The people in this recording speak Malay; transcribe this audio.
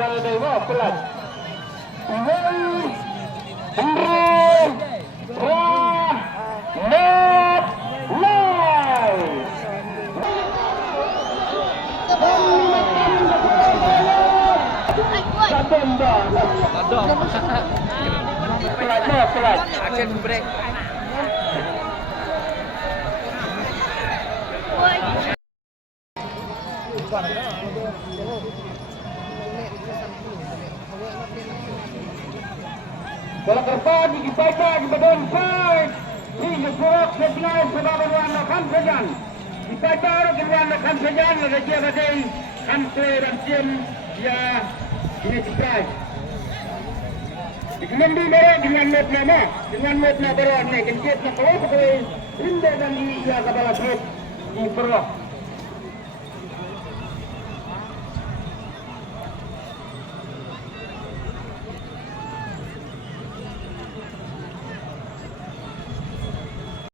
Kalau dewa pelan. Action break. Bola kertas dibaca di badan side. Ini buruk sebelah sebab warna kamsajan. Dibaca orang warna kamsajan ada dia badan kamse dan tim ya ini cepat. Dengan di merah dengan not nama baru naik kencet nak keluar sekali. Indah dan di ya kepala grup di bawah.